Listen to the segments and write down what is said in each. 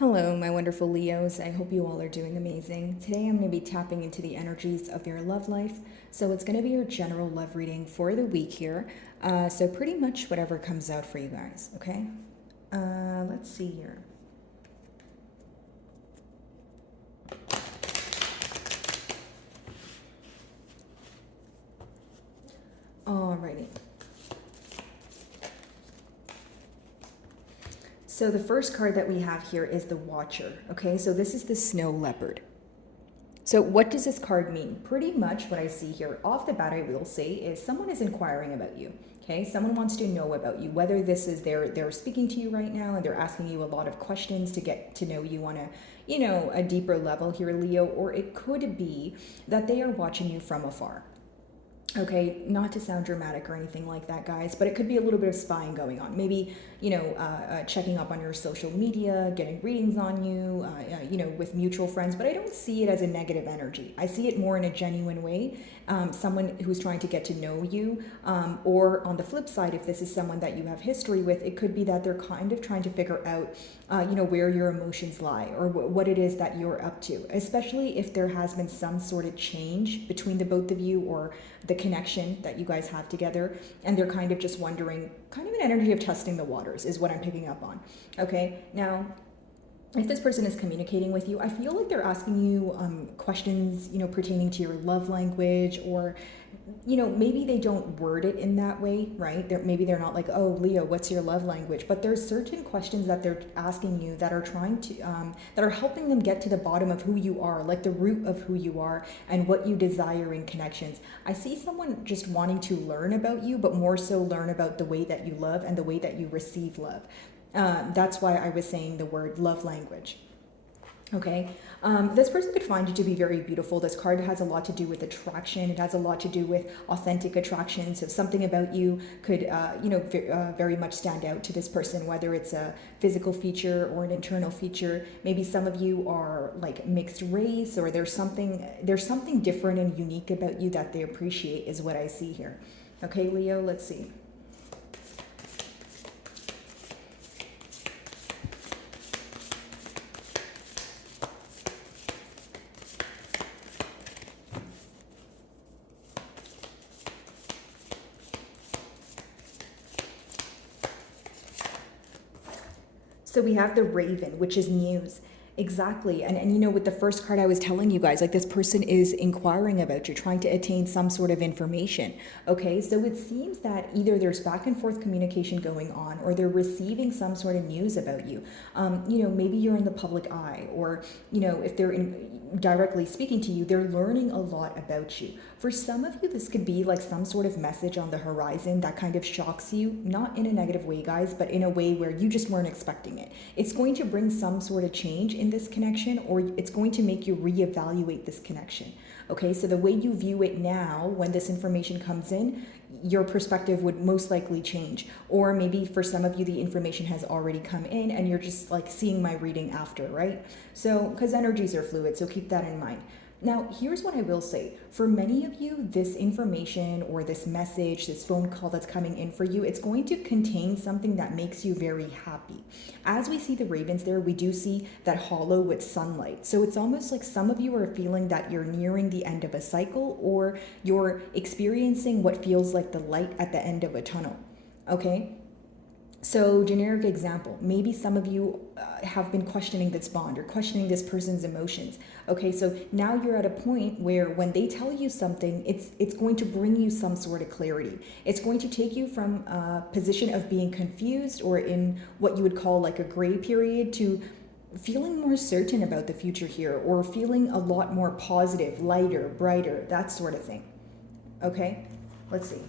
Hello, my wonderful Leos. I hope you all are doing amazing. Today I'm going to be tapping into the energies of your love life. So it's going to be your general love reading for the week here. So pretty much whatever comes out for you guys, okay? Let's see here. Alrighty. So the first card that we have here is the Watcher, okay? So this is the Snow Leopard. So what does this card mean? Pretty much what I see here off the bat, I will say, is someone is inquiring about you. Okay, someone wants to know about you, whether this is they're speaking to you right now and they're asking you a lot of questions to get to know you on a deeper level here, Leo, or it could be that they are watching you from afar. Okay, not to sound dramatic or anything like that, guys, but it could be a little bit of spying going on. Maybe, checking up on your social media, getting readings on you, with mutual friends, but I don't see it as a negative energy. I see it more in a genuine way. Someone who's trying to get to know you, or on the flip side, if this is someone that you have history with, it could be that they're kind of trying to figure out, where your emotions lie or what it is that you're up to, especially if there has been some sort of change between the both of you or the connection that you guys have together, and they're kind of just wondering, kind of an energy of testing the waters is what I'm picking up on. Okay, now if this person is communicating with you, I feel like they're asking you questions, pertaining to your love language, or, maybe they don't word it in that way, right? Maybe they're not like, oh, Leo, what's your love language? But there's certain questions that they're asking you that are trying to, that are helping them get to the bottom of who you are, like the root of who you are and what you desire in connections. I see someone just wanting to learn about you, but more so learn about the way that you love and the way that you receive love. That's why I was saying the word love language. Okay, this person could find you to be very beautiful. This card has a lot to do with attraction. It has a lot to do with authentic attraction. So something about you could, very much stand out to this person, whether it's a physical feature or an internal feature. Maybe some of you are like mixed race, or there's something different and unique about you that they appreciate, is what I see here. Okay, Leo, let's see. So we have the Raven, which is news. Exactly. And with the first card I was telling you guys, like this person is inquiring about you, trying to attain some sort of information. Okay, so it seems that either there's back and forth communication going on, or they're receiving some sort of news about you. Maybe you're in the public eye, or, if they're directly speaking to you, they're learning a lot about you. For some of you, this could be like some sort of message on the horizon that kind of shocks you, not in a negative way, guys, but in a way where you just weren't expecting it. It's going to bring some sort of change in this connection, or it's going to make you reevaluate this connection. Okay, so the way you view it now, when this information comes in, your perspective would most likely change. Or maybe for some of you, the information has already come in and you're just like seeing my reading after, right? So, because energies are fluid, so keep that in mind. Now, here's what I will say. For many of you, this information or this message, this phone call that's coming in for you, it's going to contain something that makes you very happy. As we see the ravens there, we do see that hollow with sunlight. So it's almost like some of you are feeling that you're nearing the end of a cycle, or you're experiencing what feels like the light at the end of a tunnel. Okay? So, generic example, maybe some of you have been questioning this bond or questioning this person's emotions. Okay, so now you're at a point where when they tell you something, it's going to bring you some sort of clarity. It's going to take you from a position of being confused or in what you would call like a gray period to feeling more certain about the future here, or feeling a lot more positive, lighter, brighter, that sort of thing. Okay, let's see.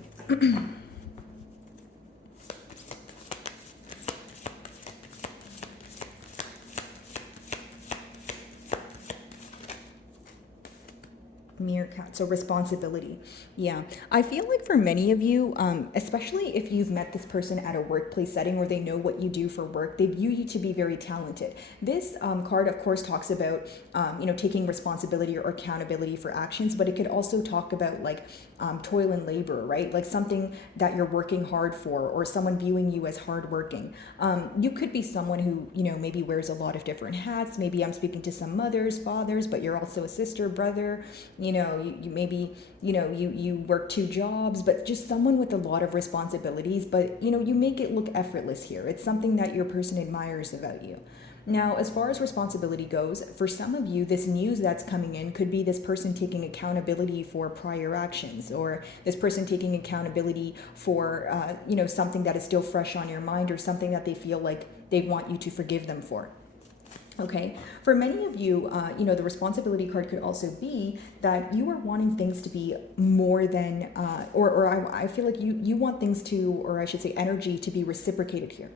Meerkat, so responsibility. Yeah, I feel like for many of you, especially if you've met this person at a workplace setting where they know what you do for work, they view you to be very talented. This card, of course, talks about taking responsibility or accountability for actions, but it could also talk about like toil and labor, right? Like something that you're working hard for, or someone viewing you as hardworking. You could be someone who maybe wears a lot of different hats. Maybe I'm speaking to some mothers, fathers, but you're also a sister, brother. You work two jobs, but just someone with a lot of responsibilities, but you make it look effortless here. It's something that your person admires about you. Now, as far as responsibility goes, for some of you, this news that's coming in could be this person taking accountability for prior actions, or this person taking accountability for something that is still fresh on your mind, or something that they feel like they want you to forgive them for. Okay, for many of you, the responsibility card could also be that you are wanting things to be more than, I feel like you want things to, or I should say energy to be reciprocated here.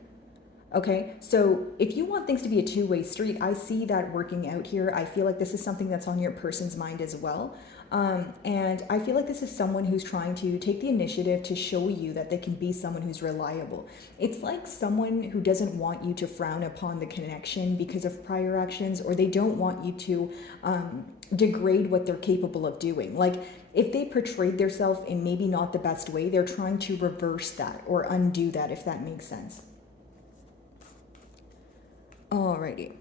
Okay, so if you want things to be a two-way street, I see that working out here. I feel like this is something that's on your person's mind as well. And I feel like this is someone who's trying to take the initiative to show you that they can be someone who's reliable. It's like someone who doesn't want you to frown upon the connection because of prior actions, or they don't want you to degrade what they're capable of doing. Like if they portrayed themselves in maybe not the best way, they're trying to reverse that or undo that, if that makes sense. Alrighty.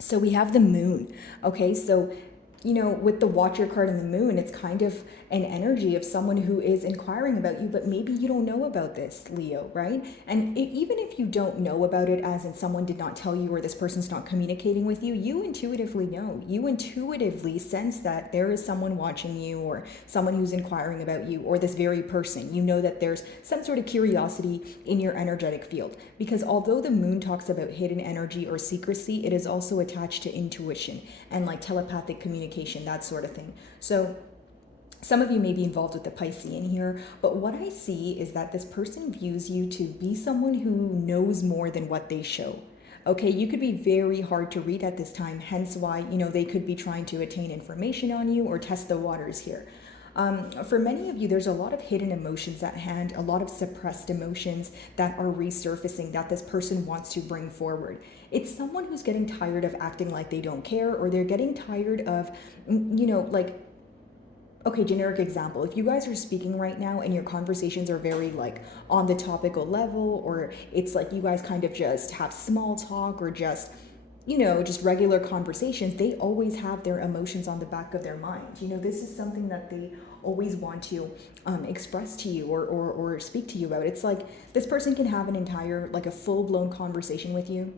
So we have the moon. Okay, so with the Watcher card and the moon, it's kind of an energy of someone who is inquiring about you, but maybe you don't know about this, Leo, right? And even if you don't know about it, as in someone did not tell you or this person's not communicating with you, you intuitively know. You intuitively sense that there is someone watching you, or someone who's inquiring about you, or this very person. You know that there's some sort of curiosity in your energetic field. Because although the moon talks about hidden energy or secrecy, it is also attached to intuition and like telepathic communication, that sort of thing. So some of you may be involved with the Piscean here, but what I see is that this person views you to be someone who knows more than what they show. Okay, you could be very hard to read at this time, hence why, they could be trying to attain information on you or test the waters here. For many of you, there's a lot of hidden emotions at hand, a lot of suppressed emotions that are resurfacing that this person wants to bring forward. It's someone who's getting tired of acting like they don't care, or they're getting tired of, okay, generic example. If you guys are speaking right now and your conversations are very like on the topical level, or it's like you guys kind of just have small talk, or just regular conversations, they always have their emotions on the back of their mind. This is something that they always want to express to you or speak to you about. It's like this person can have an entire, like a full-blown conversation with you,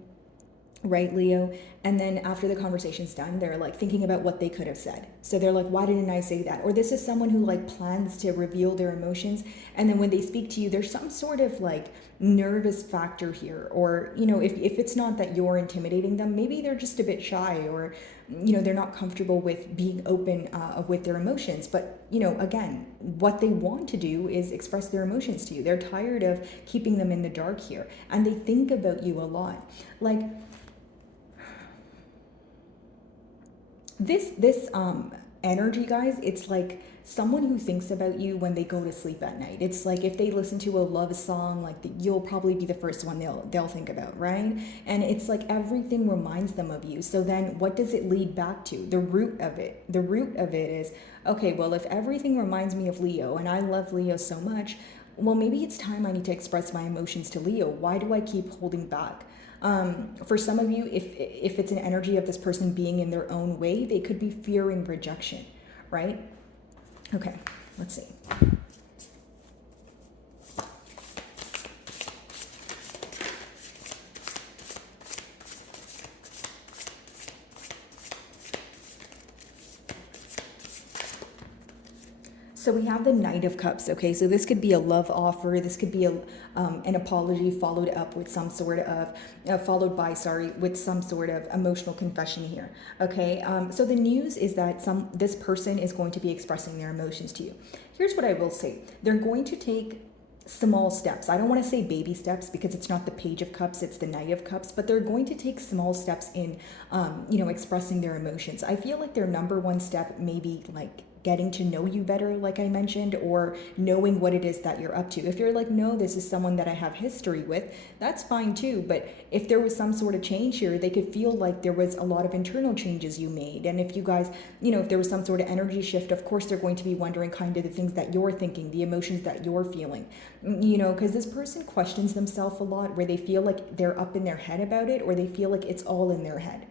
right, Leo? And then after the conversation's done, they're like thinking about what they could have said. So they're like, why didn't I say that? Or this is someone who like plans to reveal their emotions, and then when they speak to you, there's some sort of like nervous factor here. Or if it's not that you're intimidating them, maybe they're just a bit shy, or they're not comfortable with being open with their emotions. But again, what they want to do is express their emotions to you. They're tired of keeping them in the dark here, and they think about you a lot. Like this energy, guys, it's like someone who thinks about you when they go to sleep at night. It's like if they listen to a love song, like you'll probably be the first one they'll think about, right? And it's like everything reminds them of you. So then what does it lead back to? The root of it is, okay, well, if everything reminds me of Leo and I love Leo so much, well, maybe it's time I need to express my emotions to Leo. Why do I keep holding back? For some of you, if it's an energy of this person being in their own way, they could be fearing rejection, right? Okay, let's see. So we have the Knight of Cups, okay? So this could be a love offer. This could be an apology followed up with some sort of, with some sort of emotional confession here, okay? So the news is that this person is going to be expressing their emotions to you. Here's what I will say. They're going to take small steps. I don't want to say baby steps because it's not the Page of Cups, it's the Knight of Cups, but they're going to take small steps in, expressing their emotions. I feel like their number one step may be like getting to know you better, like I mentioned, or knowing what it is that you're up to. If you're like, no, this is someone that I have history with, that's fine too. But if there was some sort of change here, they could feel like there was a lot of internal changes you made. And if you guys, if there was some sort of energy shift, of course, they're going to be wondering kind of the things that you're thinking, the emotions that you're feeling, because this person questions themselves a lot, where they feel like they're up in their head about it, or they feel like it's all in their head.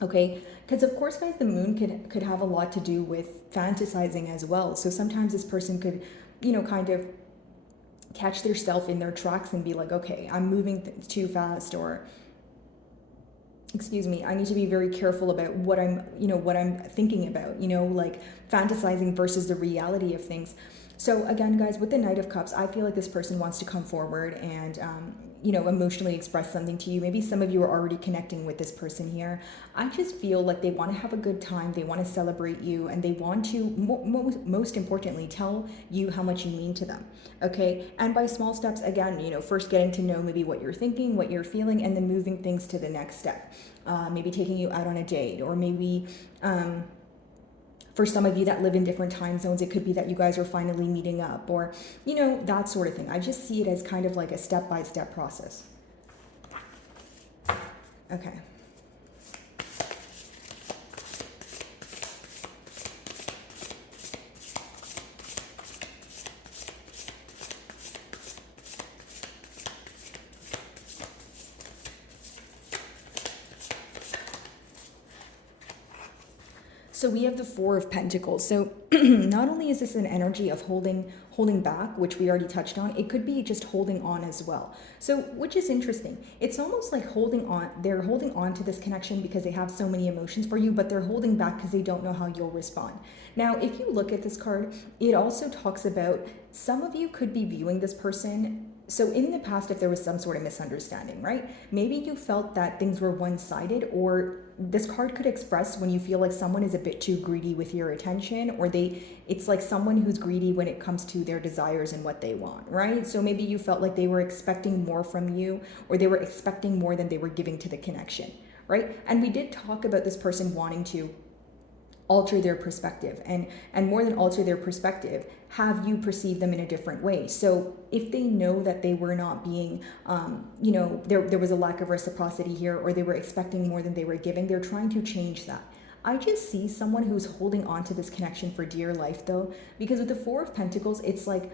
Okay, because of course, guys, the moon could have a lot to do with fantasizing as well. So sometimes this person could, kind of catch their self in their tracks and be like, okay, I'm moving too fast, or excuse me, I need to be very careful about what I'm thinking about, like fantasizing versus the reality of things. So again, guys, with the Knight of Cups, I feel like this person wants to come forward and, emotionally express something to you. Maybe some of you are already connecting with this person here. I just feel like they want to have a good time. They want to celebrate you, and they want to, most importantly, tell you how much you mean to them. Okay. And by small steps, again, first getting to know maybe what you're thinking, what you're feeling, and then moving things to the next step. Maybe taking you out on a date, or maybe, for some of you that live in different time zones, it could be that you guys are finally meeting up, or, that sort of thing. I just see it as kind of like a step-by-step process. Okay. So we have the Four of Pentacles. So not only is this an energy of holding back, which we already touched on, it could be just holding on as well. So, which is interesting. It's almost like holding on. They're holding on to this connection because they have so many emotions for you, but they're holding back because they don't know how you'll respond. Now, if you look at this card, it also talks about some of you could be viewing this person. So in the past, if there was some sort of misunderstanding, right? Maybe you felt that things were one-sided, or this card could express when you feel like someone is a bit too greedy with your attention, or it's like someone who's greedy when it comes to their desires and what they want, right? So maybe you felt like they were expecting more from you, or they were expecting more than they were giving to the connection, right? And we did talk about this person wanting to alter their perspective, and more than alter their perspective, have you perceive them in a different way. So if they know that they were not being, there was a lack of reciprocity here, or they were expecting more than they were giving, they're trying to change that. I just see someone who's holding on to this connection for dear life, though, because with the Four of Pentacles, it's like,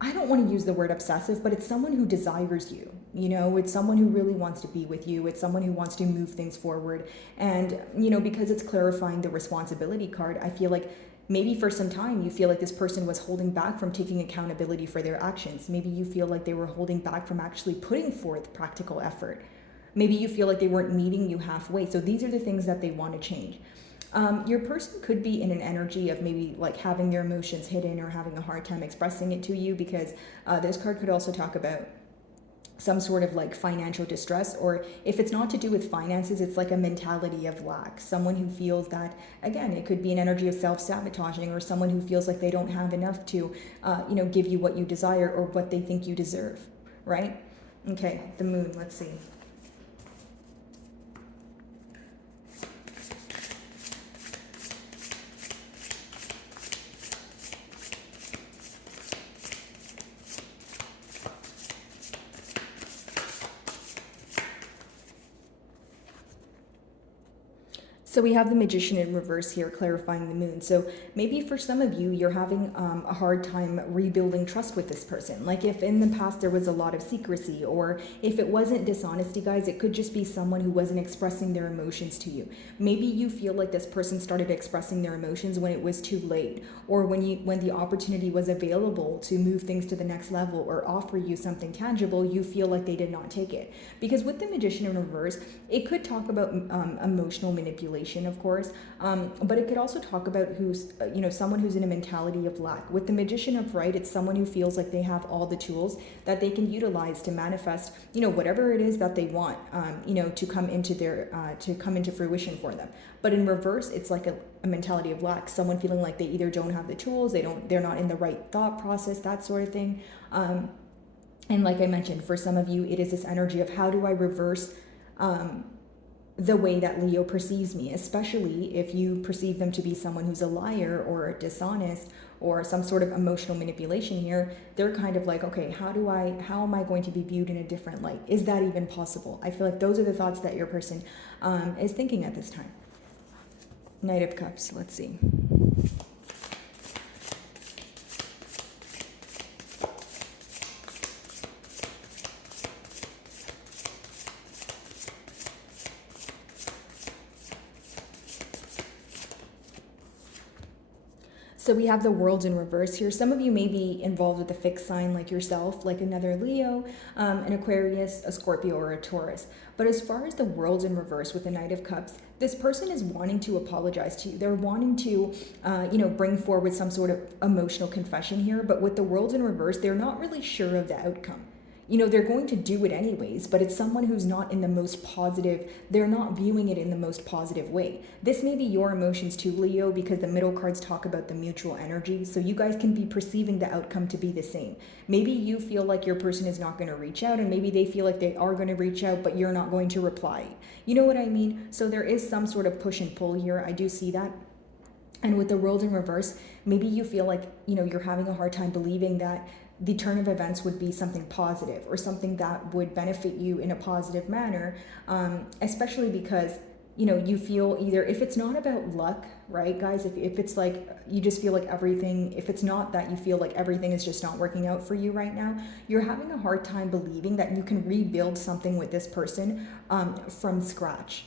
I don't want to use the word obsessive, but it's someone who desires you. It's someone who really wants to be with you. It's someone who wants to move things forward. And, because it's clarifying the responsibility card, I feel like maybe for some time you feel like this person was holding back from taking accountability for their actions. Maybe you feel like they were holding back from actually putting forth practical effort. Maybe you feel like they weren't meeting you halfway. So these are the things that they want to change. Your person could be in an energy of maybe like having their emotions hidden, or having a hard time expressing it to you, because this card could also talk about some sort of like financial distress, or if it's not to do with finances, it's like a mentality of lack. Someone who feels that, again, it could be an energy of self-sabotaging, or someone who feels like they don't have enough to, give you what you desire or what they think you deserve, right? Okay, the Moon, let's see. So we have the Magician in reverse here, clarifying the Moon. So maybe for some of you, you're having a hard time rebuilding trust with this person. Like if in the past there was a lot of secrecy, or if it wasn't dishonesty, guys, it could just be someone who wasn't expressing their emotions to you. Maybe you feel like this person started expressing their emotions when it was too late, or when the opportunity was available to move things to the next level or offer you something tangible, you feel like they did not take it. Because with the Magician in reverse, it could talk about emotional manipulation. manipulation, of course. But it could also talk about who's, someone who's in a mentality of lack. With the Magician upright, it's someone who feels like they have all the tools that they can utilize to manifest, whatever it is that they want, to come into fruition for them. But in reverse, it's like a mentality of lack. Someone feeling like they either don't have the tools, they're not in the right thought process, that sort of thing. And like I mentioned, for some of you, it is this energy of how do I reverse the way that Leo perceives me, especially if you perceive them to be someone who's a liar or dishonest or some sort of emotional manipulation here. They're kind of like, okay, how am I going to be viewed in a different light? Is that even possible? I feel like those are the thoughts that your person is thinking at this time. Knight of Cups, let's see. So we have the World in reverse here. Some of you may be involved with a fixed sign like yourself, like another Leo, an Aquarius, a Scorpio, or a Taurus. But as far as the World in reverse with the Knight of Cups, this person is wanting to apologize to you. They're wanting to, bring forward some sort of emotional confession here. But with the World in reverse, they're not really sure of the outcome. They're going to do it anyways, but it's someone who's not in the most positive, they're not viewing it in the most positive way. This may be your emotions too, Leo, because the middle cards talk about the mutual energy, so you guys can be perceiving the outcome to be the same. Maybe you feel like your person is not going to reach out, and maybe they feel like they are going to reach out, but you're not going to reply. You know what I mean? So there is some sort of push and pull here. I do see that. And with the World in reverse, maybe you feel like, you're having a hard time believing that the turn of events would be something positive or something that would benefit you in a positive manner, especially because, you feel either, if it's not about luck, right, guys, if it's like you just feel like everything, if it's not that you feel like everything is just not working out for you right now, you're having a hard time believing that you can rebuild something with this person from scratch.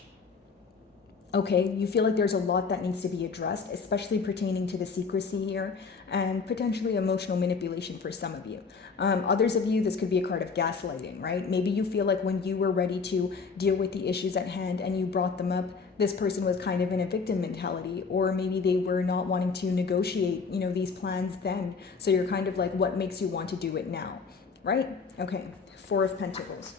Okay, you feel like there's a lot that needs to be addressed, especially pertaining to the secrecy here and potentially emotional manipulation for some of you. Others of you, this could be a card of gaslighting, right? Maybe you feel like when you were ready to deal with the issues at hand and you brought them up, this person was kind of in a victim mentality, or maybe they were not wanting to negotiate, these plans then. So you're kind of like, what makes you want to do it now, right? Okay, Four of Pentacles.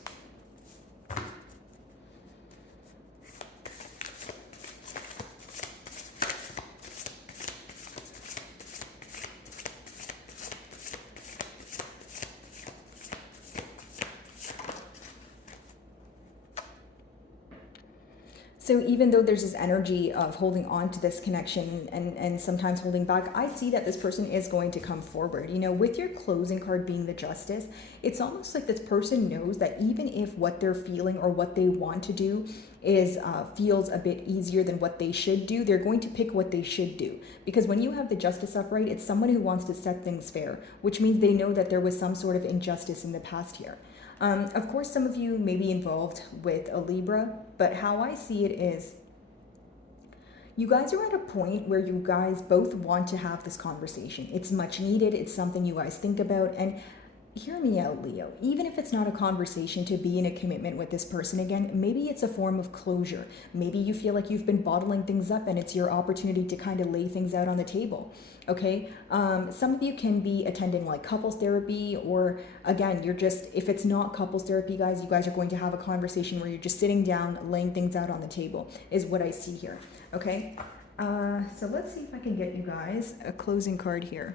So even though there's this energy of holding on to this connection and sometimes holding back, I see that this person is going to come forward. With your closing card being the Justice, it's almost like this person knows that even if what they're feeling or what they want to do is feels a bit easier than what they should do, they're going to pick what they should do. Because when you have the Justice upright, it's someone who wants to set things fair, which means they know that there was some sort of injustice in the past here. Of course, some of you may be involved with a Libra, but how I see it is you guys are at a point where you guys both want to have this conversation. It's much needed. It's something you guys think about. And hear me out, Leo. Even if it's not a conversation to be in a commitment with this person again, maybe it's a form of closure. Maybe you feel like you've been bottling things up and it's your opportunity to kind of lay things out on the table. Okay, some of you can be attending like couples therapy, or again, if it's not couples therapy, guys, you guys are going to have a conversation where you're just sitting down, laying things out on the table, is what I see here. Okay, so let's see if I can get you guys a closing card here.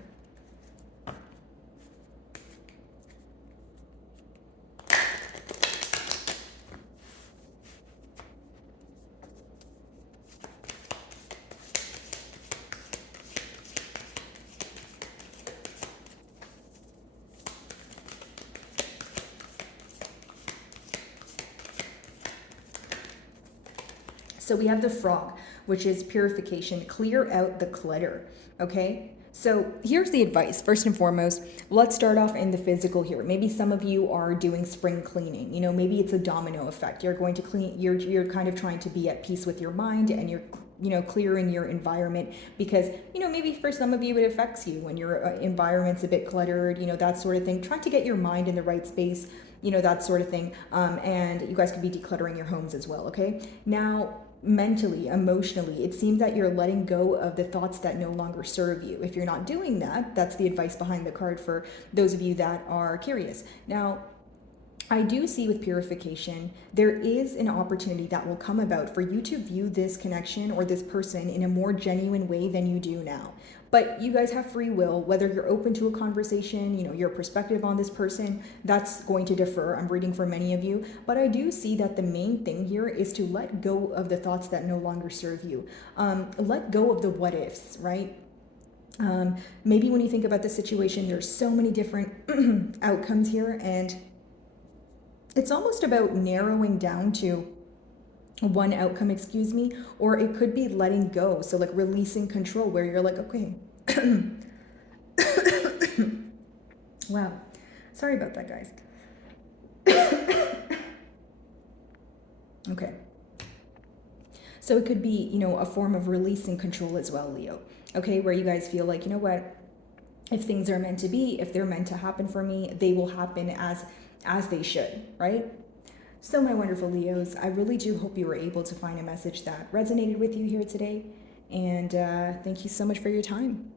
So we have the Frog, which is purification. Clear out the clutter, okay? So here's the advice. First and foremost, let's start off in the physical here. Maybe some of you are doing spring cleaning. Maybe it's a domino effect. You're going to clean, you're kind of trying to be at peace with your mind, and you're clearing your environment because, maybe for some of you it affects you when your environment's a bit cluttered, that sort of thing. Trying to get your mind in the right space, that sort of thing. And you guys could be decluttering your homes as well, okay? Now, mentally, emotionally. It seems that you're letting go of the thoughts that no longer serve you. If you're not doing that, that's the advice behind the card for those of you that are curious. Now, I do see with purification, there is an opportunity that will come about for you to view this connection or this person in a more genuine way than you do now. But you guys have free will, whether you're open to a conversation, your perspective on this person, that's going to differ. I'm reading for many of you. But I do see that the main thing here is to let go of the thoughts that no longer serve you. Let go of the what ifs, right? Maybe when you think about the situation, there's so many different outcomes here, and it's almost about narrowing down to one outcome, or it could be letting go. So like releasing control, where you're like, okay, wow, sorry about that, guys. Okay. So it could be, a form of releasing control as well, Leo. Okay, where you guys feel like, what, if things are meant to be, if they're meant to happen for me, they will happen as they should, right? So my wonderful Leos, I really do hope you were able to find a message that resonated with you here today. And thank you so much for your time.